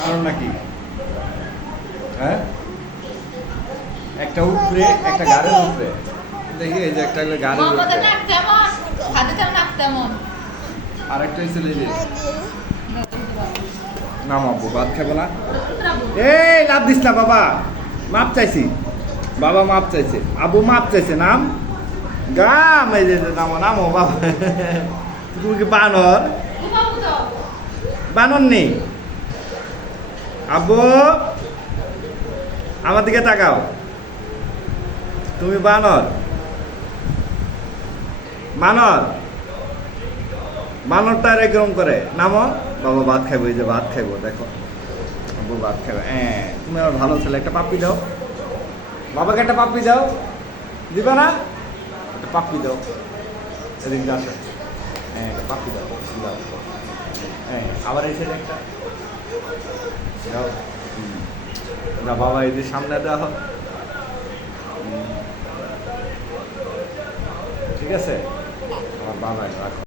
কারণ নাকি হ্যাঁ? একটা উপরে একটা গাড়ির উপরে। দেখি এই যে একটা গাড়ির মোহাম্মদের উপরে নাক তেমন হাদিসের নাক তেমন। আর একটা হয়েছিল এই যে নামাবো ভাত খাব না? এই এই লাভ দিস না বাবা। মাপ চাইছি। বাবা মাপ চাইছে। আবু মাপ চাইছে। নাম? গাম এই যে নামো নামো বাবা। তুমি কি বানর? বানর নেই? আব্বু, আমার দিকে তাকাও। তুমি বানর। বানর। বানরটা এরকম করে, নামো। বাবা, ভাত খাইবো, এই যে ভাত খাইবো, দেখো। আব্বু ভাত খাবে। হ্যাঁ তুমি আমার ভালো ছেলে, একটা পাপ্পি দাও। বাবাকে একটা পাপ্পি দাও। দিবা না? একটা পাপ্পি দাও। এদিন আসো। হ্যাঁ একটা পাপ্পি দাও দাও। হ্যাঁ আবার এই ছেলে একটা। না বাবা যে সামনে দেওয়া হুম। ঠিক আছে? আমার বাবা রাখো।